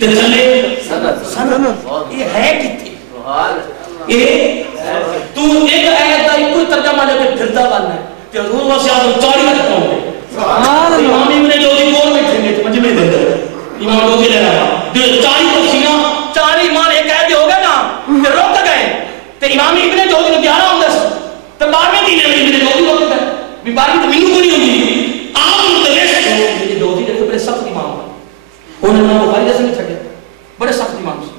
تھلے سند یہ ہے کتنی یہ تو ایک آیت دا کوئی ترجمہ لے کے پھرتا بننا ہے کہ حضور واسے آدم 40 تک پہنچ گئے امام ابن جوزی کون بیٹھے گے مجمع دے اندر امام جوزی لے رہا جو 40 تفسیراں 40 مال ایک عہد ہو گئے نا تے رک گئے تے امام ابن جوزی نے 11 ہوندا سی تے 12ویں دن ابن جوزی رک گئے بھی 12ویں تے مینوں کو نہیں ہوندی عام مدرس ابن جوزی دے بڑے سخت امام انہوں نے بخاری جیسے نہیں چھڈے بڑے سخت امام سی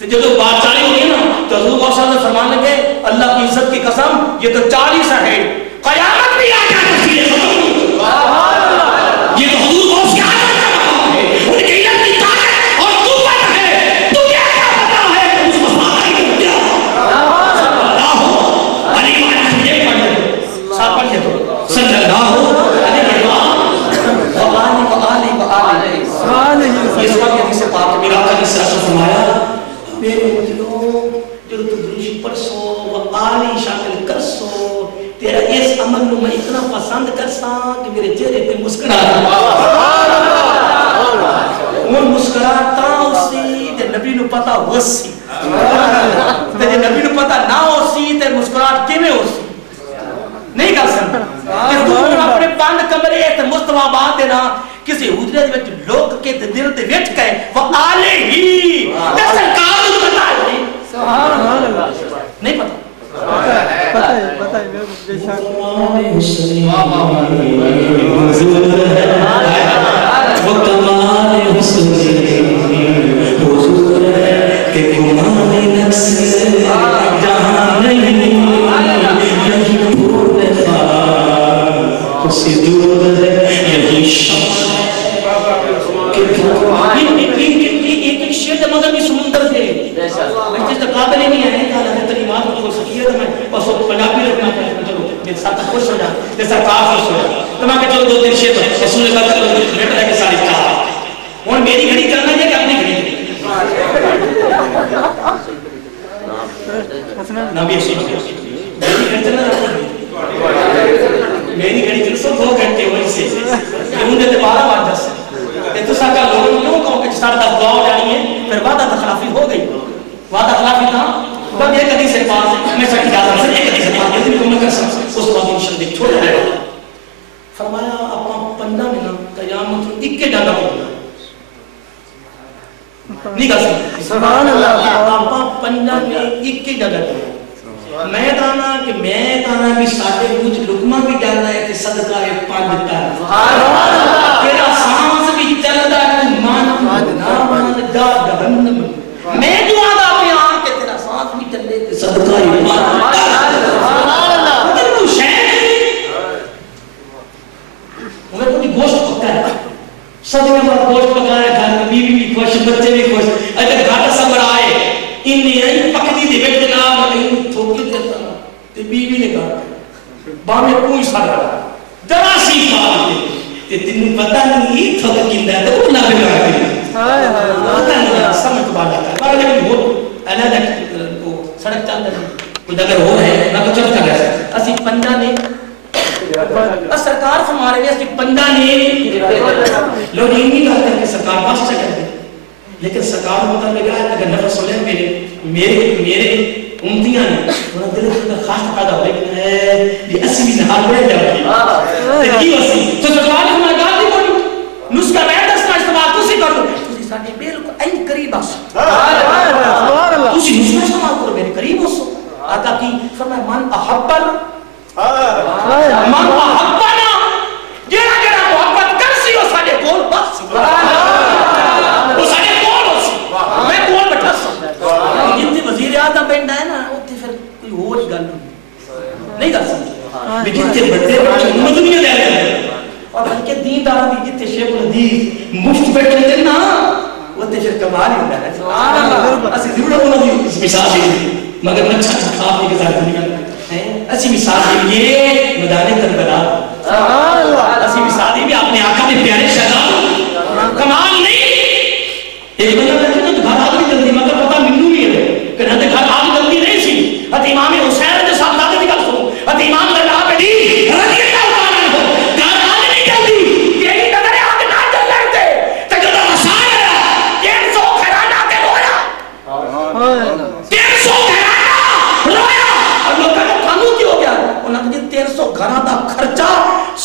تے جب بات 40 ہو گئی نا تو حضور صلی اللہ علیہ وسلم فرمان لگے اللہ کی عزت کی قسم یہ تو 40 ہے قیامت بھی آ جائے تفسیر ختم یہ تو حضور غوث کی عادت کا مقام ہے ان کی علم کی طاقت اور قوت ہے تجھے کیا پتا ہے اس مسئلہ کی کیا اللہ علی یہ پڑھ لے ساتھ پڑھ لے صلی اللہ علیہ وآلہ یہ سب حدیث پاک میرا حدیث سے فرمایا میرے مجلو جو تو دروش پرسو و آلی شامل کرسو تیرا اس عمل نو میں اتنا پسند کرسا کہ میرے چہرے تے مسکرا وہ مسکراتا اسی تے نبی نو پتا ہوسی تے نبی نو پتا نہ ہوسی تے مسکراہٹ کیویں ہوسی نہیں کر سکتا کہ تو اپنے بند کمرے تے مستوا بات دینا کسی حجرے دے وچ لوک کے دل تے وچ گئے وہ آلے ہی تے سرکار نو پتا ہے سبحان اللہ نہیں پتا پتہ ہے بے شک وہ کمال حسن حضور ہے کہ کمال نفس جہاں نہیں یہی پھول خاک اسی دور ہے یہی شمس ایک شیر مگر بھی سمندر تھے جس کا قابل ہی نہیں ہے کہ اللہ نے تعلیمات کو کھول سکی ہے تو میں بس وہ پنجابی رکھنا پڑے چلو میرے ساتھ خوش ہو جا جیسا کاف خوش ہو جا تو میں کہ چلو 2-3 شیر رسول اللہ کا بیٹا ہے کہ ساری کہا اور میری گھڑی کرنا ہے کہ اپنی گھڑی نبی اسی میری گھڑی چلنا میری گھڑی چل سو 2 گھنٹے وہی سے کہ ہوں دے 12 بار 10 تو ساکا لوگوں کیوں کہوں کہ سارا دس دعا ہو جانی ہے پھر وعدہ تخلافی ہو گئی وعدہ خلافی تھا بس ایک حدیث سے پاس میں سکتی جاتا ہوں ایک حدیث سے پاس یہ دن کو میں کر سکتا اس بات انشاء دیکھ چھوڑ جائے فرمایا اپنا پندہ میں نا قیامت ایک کے جانا ہوگا نہیں کر سکتا سبحان اللہ اپنا پندہ میں ایک کے جانا ہوگا میں دانا کہ میں دانا بھی ساڑھے کچھ لکمہ بھی جانا ہے کہ صدقہ ہے 5 دیتا ہے تیرا سانس بھی چلتا ہے تو مان مان جا جہنم میں جو آدھا پہ آن کہ تیرا سانس بھی چلے کہ صدقہ ہے 5 مگر تو شہر مگر تو گوشت پکا ہے صدقہ بعد گوشت پکا ہے گھر میں بیوی بھی خوش بچے بھی خوش اگر گھاٹا سمر آئے انہیں آئی پکتی دی بیٹھ جناب تے بیوی نے کہا باہمیں کوئی سارا ذرا سی بات تے تینوں پتہ نہیں تھک کیندا تے وہ نہ بگڑ گئی ہائے ہائے پتہ نہیں سمجھ بات ہے پر لیکن وہ علیحدہ کو سڑک چل رہی کوئی اگر ہو ہے نہ تو چل کر رہا اسی پنجا نے سرکار ہمارے لیے اسی پنجا نے لوگ یہ نہیں کہتے کہ سرکار بس سے کرتے لیکن سرکار ہوتا لگا اگر نفس ہو لے میرے امتیاں نے انہوں دل کے خاص پیدا ہوئے کہ یہ اسی بھی نہار بڑے جاؤ گی تکی وسی تو سرکار ہمارے گاہ دی بولی نسکہ ریڈس کا استعمال تسی کر دو تسی ساڑھے بالکل این قریب آسو تسی نسکہ استعمال کرو میرے قریب ہو سو آقا کی فرمائے من احبن جینا جینا محبت کرسی وہ ساڑھے کول بس وہ ساڑھے کول ہو سی میں کول بٹھا سا جتنے وزیر اعظم بینڈا ہے نا اتنے پھر کوئی اور گل نہیں کر سکتے جتنے بڑے مدنیاں لے رہے ہیں اور بلکہ دین دار دی جتنے شیخ الحدیث مفت بیٹھے تھے نا اتنے پھر کمال ہی ہوتا ہے اسی ضرور انہوں نے مثال دی مگر میں اچھا آپ کے ساتھ دنیا اسی مثال دی یہ میدان کربلا اسی مثال دی بھی اپنے آقا میں پیارے شہزاد کمال نہیں ایک بندہ کہتے ہیں گھر آدمی جلدی مگر پتا منو بھی ہے کہ نہ گھر آدمی جلدی نہیں سی حتی امام حسین جو صاحب دادے دی گل سنو حتی امام اللہ عبدی رضی اللہ عنہ ہو گھر آدمی نہیں جلدی یہی نظر آدمی نہ جل لگتے تو جو رسائے 150 گھرانہ کے رویا 150 گھرانہ رویا اور لوگ کہتے ہیں تھانو کی ہو گیا انہوں نے 1300 گھرانہ خرچہ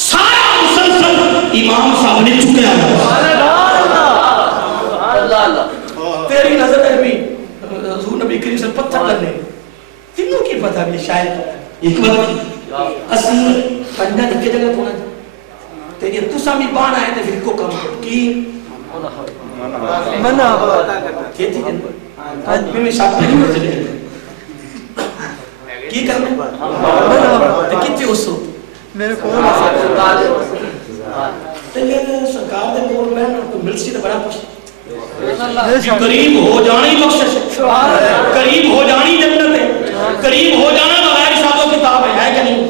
سارا مسلسل حضور نبی کریم صلی اللہ علیہ وسلم پتھر کرنے تینوں کی پتہ بھی شاید حکمت کی اصل پنجا نکے جگہ ہونا تو یہ تسا بھی بان آئے تھے پھر کو کام کی منع کہتی ہے آج بھی میں شاپ نہیں ہو چلے کی کرنے تو کتنے اس ہو میرے کو تو یہ سرکار دے کول میں تو مل سی تو بڑا کچھ قریب ہو جانی بخشش قریب ہو جانی جنت ہے قریب ہو جانا بغیر حساب و کتاب ہے کہ نہیں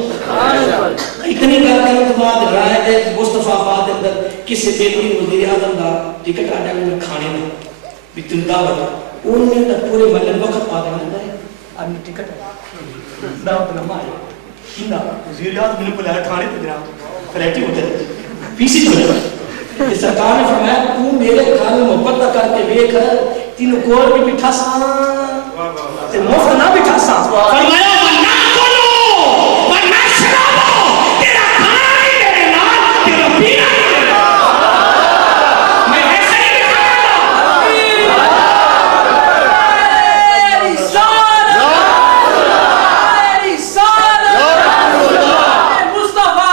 اتنی گل کرنے کے بعد رائے دے مصطفیٰ آباد اندر کسی بہترین وزیر اعظم دا ٹکٹ آ جائے کھانے دا بھی تم دعوت ان میں تو پورے ملن وقت پا دینا ہے آدمی ٹکٹ ہے دعوت نہ مارے کینا وزیر اعظم نے بلایا کھانے پہ جناب فلیٹی ہوتے تھے پیسی تو سرکار نے فرمایا تو میرے گھر میں محبت نہ کر کے دیکھ تینوں گور بھی بٹھا سا تے مفت نہ بٹھا سا فرمایا ورنہ کھولو ورنہ شرابو تیرا کھانا نہیں میرے نال تیرا پینا نہیں میرے نال میں ایسے ہی بٹھایا میری سال میری سال مصطفیٰ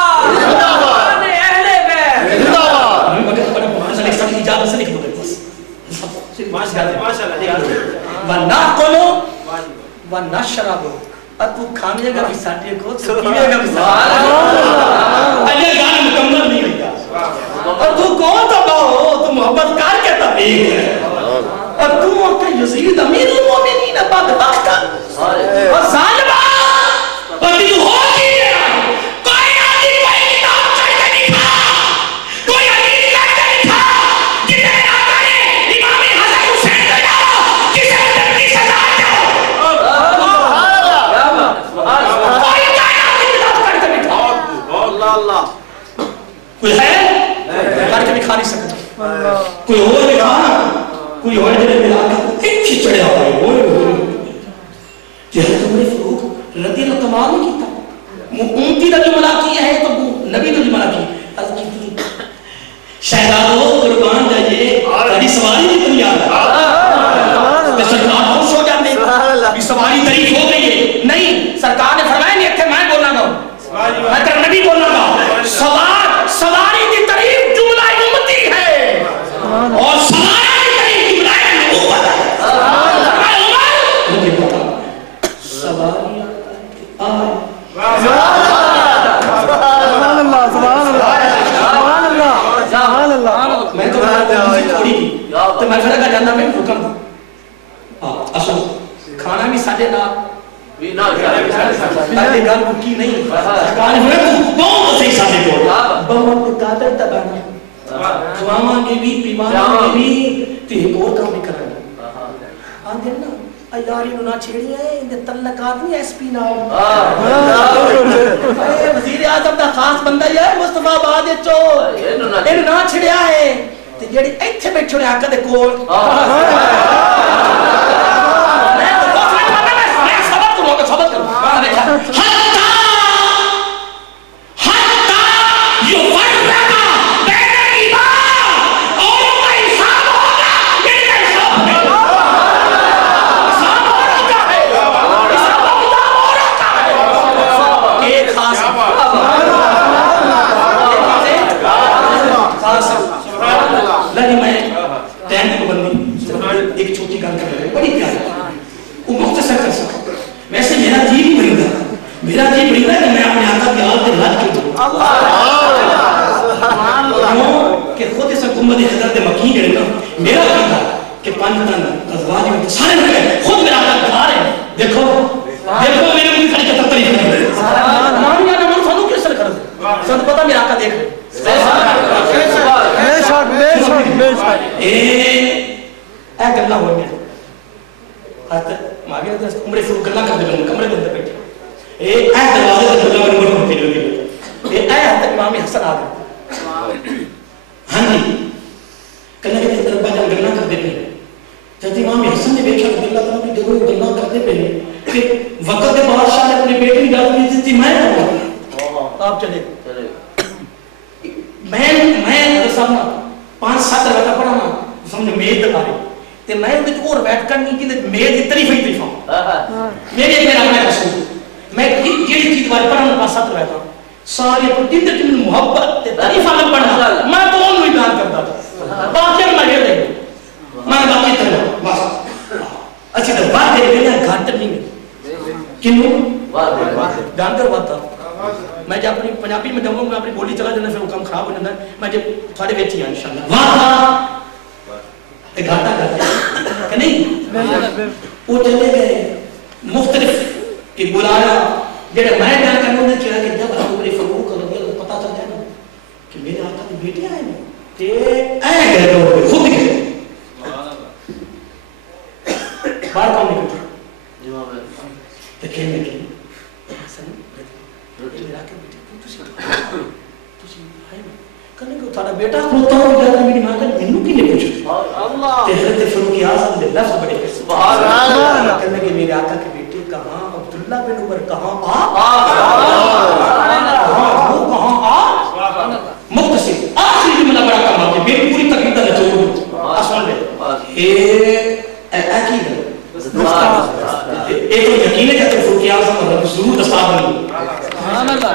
اہل بیت ورنہ کھولو ورنہ شرابو اب تو کھانے گا بھی ساٹھے کو تو پیے گا بھی ساٹھے اجے گانا مکمل نہیں ہوتا اور تو کون تو باؤ تو محبت کار کے تبیق ہے اور تو اپنے یزید امیر المومنین بدبخت اور ظالمہ اور تو ہو کی کوئی آدھی کوئی کتاب چڑھ کے نہیں تھا کوئی حدیث لگ کے نہیں تھا جنہیں آقا نے امام حسن حسین کو جاؤ کسے اندر کی سزا جاؤ کوئی کائنات کی کتاب چڑھ کے نہیں تھا کوئی ہے کر کے بھی کھا نہیں سکتا کوئی اور بھی کھانا کوئی اور جنہیں ملا کر ایک ہی چڑھے آئے کہ حضرت عمر فاروق رضی اللہ تمام نہیں کیتا اونتی نے جو ملا کیا ہے تو نبی نے جو ملا کی حضرت کی شہزادو قربان جائیے ابھی سواری نہیں دنیا ہے سرکار خوش ہو جاتے ابھی سواری تعریف ہو گئی ہے نہیں سرکار نے فرمایا نہیں کہ میں بولنا گا میں تر نبی بولنا گا سواری کی تعریف جملہ امتی ہے اور سواری کی تعریف جملہ نبوت ہے مجھے پتا سواری سبحان اللہ سبحان اللہ سبحان اللہ میں تو تھوڑی کی تو میں فرقہ جانا میں حکم دوں اصل کھانا بھی ساڑھے نہ پہلے گل کی نہیں سرکار نے بہت صحیح ساڑھے کو بہت قادر تبانا کھواما کے بھی پیوانا کے بھی تو ایک اور کام بھی کرنا آدھے نا ایاری نو نہ چھیڑی ہیں اندھے تلقات نہیں ایس پی نہ وزیر اعظم دا خاص بندہ ہے مصطفیٰ آباد چو انہوں نہ چھڑیا ہے تو جیڑی ایتھے بیٹھو نے آقا دے کول میں تو بہت میں پتا میں سبت کروں گا سبت کروں حتی یفرقا بین العباد اور ان کا حساب ہوگا ان کا حساب ہوگا حساب ہو رکھا ہے حساب و کتاب ہو رکھا ہے ایک خاص لگی میں ٹائم کو بندی ایک چھوٹی گل کر رہے بڑی پیاری وہ مختصر کر سکتا ویسے میرا جی بھی بڑی گا میرا جی بڑی گا کہ میں اپنے آقا کی آل کے لات کی دوں کہ خود اس حکومت حضرت مکی گئے نا میرا کہتا کہ پانچ تن ازواج میں سارے بڑھ گئے خود میرا آقا بتا رہے ہیں دیکھو دیکھو میرے مجھے کھڑی کتر تریف کر رہے ہیں مانو یا نہ مانو سانو کیوں سر کر دے سانو پتا میرا آقا دیکھ رہے بے شک اے گلہ ہو گیا حضرت ماگے نے عمر فاروق گلہ کر دے کمرے دے اندر بیٹھے اے دروازے تے گلہ میں ہوتے لگے اے حضرت امام حسن آ گئے ہاں جی کلہ کے اندر ابا جان گلہ کر دے پہ جب امام حسن نے دیکھا کہ اللہ تعالیٰ کی جگہ گلہ کرتے پہ کہ وقت کے بادشاہ نے اپنی بیٹی کی گل کی تھی میں آپ چلے میں سامنا 5-7 رکھا پڑھا نا سامنے میز دکھا رہے تے میں اندے اور بیٹھ کر نہیں کہ میز کی طرف ہی میرے میرا اپنا قصور میں جیڑی چیز بارے پڑھنے پاس ساتھ رہتا ہوں ساری دن تک من محبت تے تعریف عالم پڑھنا میں تو انہوں ہی بیان کرتا تھا باقی میں یہ دے میں باقی کرنا بس اچھی طرح بات دے رہے ہیں گھانٹر نہیں ہے کنوں گھانٹر بات تھا میں جب اپنی پنجابی میں جاؤں میں اپنی بولی چلا جانا پھر وہ کام خراب ہو جاتا ہے میں جب تھوڑے بیچ ہی انشاءاللہ واہ ایک گھاٹا کرتے ہیں کہ نہیں وہ چلے گئے مختلف کہ بلایا جڑا میں بیان کرنا نے کیا کہ جب حضرت فاروق رضی اللہ پتہ چل جائے نا کہ میرے آقا کے بیٹے آئے نا تے اے گئے تو خود گئے باہر کون نکلتا تے کہنے لگے حسن میرا کے بیٹے تسی آئے نا کہنے کو تھوڑا بیٹا ہوتا ہو جاتا میری ماں کا مینوں کی نہیں پوچھو اللہ تے حضرت فاروق اعظم دے لفظ بڑے سبحان اللہ کہنے کہ میرے آقا کے بیٹے کہاں عبداللہ بن عمر کہاں مختصر آخری جملہ بڑا کام آتے میری پوری تقریب دا نچوڑ آسان لے اکی ہے ایک تو یقین ہے کہ فاروق اعظم ضرور دستار بنی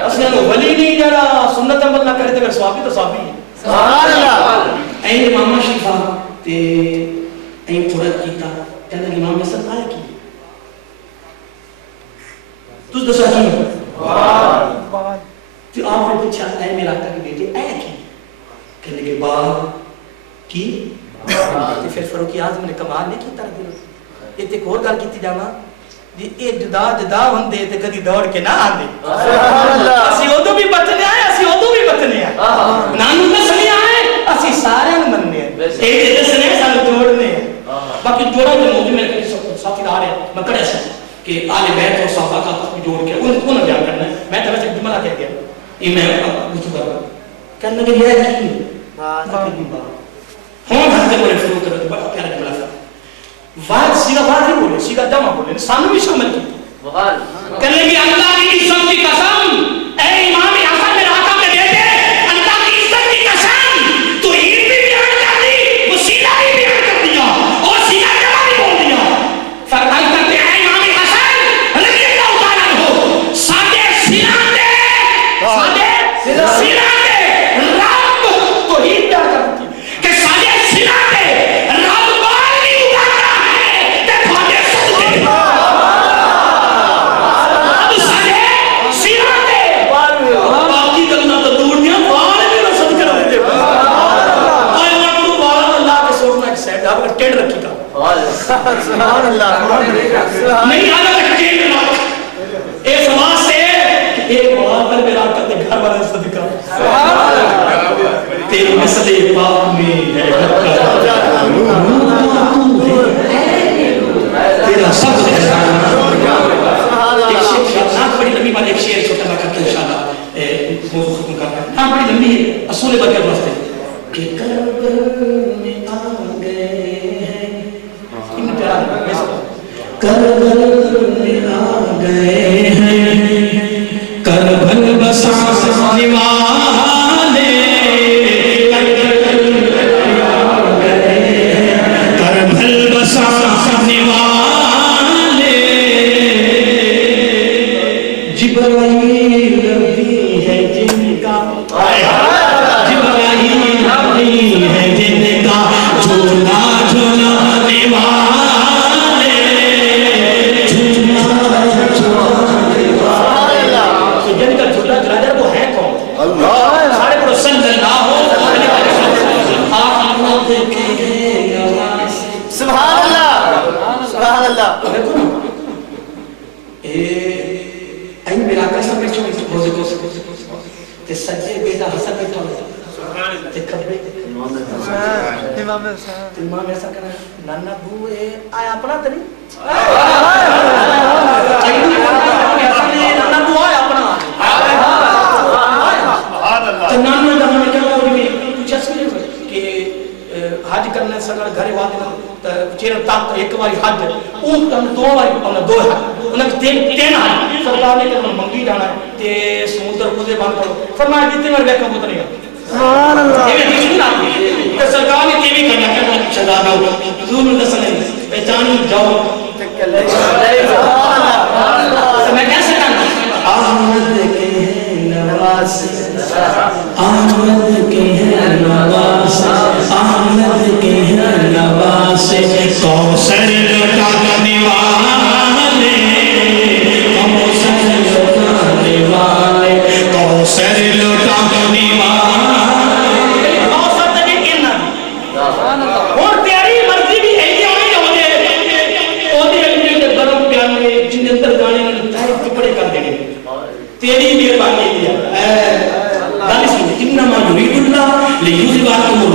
اصلا ولی نہیں جڑا سنت عمل نہ کرے تے پھر ثوابی تو ثوابی ہے سبحان اللہ این امام شفا تے این تھوڑا کیتا کہنا کہ امام حسن آیا کی تجھ دسا کی تو آپ نے پوچھا اے میرا آقا کے بیٹے آیا کی کہنے کے بعد کی پھر فاروق اعظم نے کمال نہیں کی طرح دل ایک ایک اور گل کیتی جانا جی ایک جدا جدا ہوندے تے کدی دوڑ کے نہ آندے اسی ادو بھی بچنے آئے اسی ادو بھی بچنے آئے نانو دسنے آئے اسی سارے مننے ہیں ایک دسنے سارے توڑنے ہیں باقی جوڑا جو موضوع میرے کسی ساتھی آ رہے ہیں میں کڑے سے کہ آل بیت اور صحابہ کا جوڑ کے ان کو نہ بیان کرنا ہے میں تو ویسے جملہ کہہ دیا یہ میں گفتگو کر رہا ہوں کہنے کہ یہ کی ہوں حضرت بولے فروغ کرتے بڑا پیارا جملہ تھا واحد سیدھا واحد نہیں بولے سیدھا جمع بولے سانو بھی شامل کی کہنے کہ اللہ کی عزت کی قسم اے امام حسن میرے آقا کے بیٹے اللہ کی عزت کی قسم تو عید بھی بیان کر دی وہ سیدھا بھی بیان کر دیا اور سیدھا جمع بھی بول دیا فرمائی کرتے ہیں امام حسن رضی اللہ تعالیٰ عنہ سادے سینا دے رب تو عید بیان کر دی کہ سادے سینا دے رب بال بھی اگاتا ہے تے بھاگے سکتے رب سادے سینا دے باقی گلنا تو دور دیا بال بھی نہ صدق کر دیتے آئے وہاں تو بال اللہ کے سوچنا ایک سیٹ آپ کا ٹیڑ رکھی گا سبحان اللہ نہیں آنا کا ٹیڑ رکھ اس آواز سے ایک بات پر میرا کرتے گھر والا صدقہ تیری نسل پاک میں ہے تیرا سب سے ایک شیر ناک بڑی لمبی بات ایک شیر چھوٹا میں کرتا انشاءاللہ موضوع ختم کرنا ہے ناک بڑی لمبی ہے اصول بغیر واسطے کہ کربل میں آ گئے ہیں ان پیارا میں سب کربل میں آ گئے ہیں کربل بسا نوالے کربل بسا نوالے جبرائیل بھی ہے جن کا جبرائیل بھی ہے جن کا جھولا جھولا نوالے جن کا جھولا جھولا وہ ہے کون سارے کو صلی اللہ سبحان اللہ سبحان اللہ این میرا کیسا بیٹھو روزے کو تے سجے بیٹا حسن بیٹھا تے کبے امام امام ایسا کرنا نانا بو آیا اپنا تو نہیں نانا بو آیا اپنا تو نانا دا میں کیا ہو رہی پوچھا سکے کہ حج کرنے سکر گھر والے چیر تاک ایک باری حج اون دو باری دو حج انہیں تین حج سرکار نے کہ منگی جانا ہے تے سمندر کوزے بان کرو فرمایا جتنے بار بیکا ہوتا نہیں سبحان اللہ یہ بھی سنا کہ سرکار نے تیوی کرنا کہنا شہداد ہو حضور نے دسنے پہچانی جاؤ سبحان اللہ اندر جانے نے تائے ٹکڑے کر دے تیری مہربانی ہے گل سن انما یرید اللہ لیذبحکم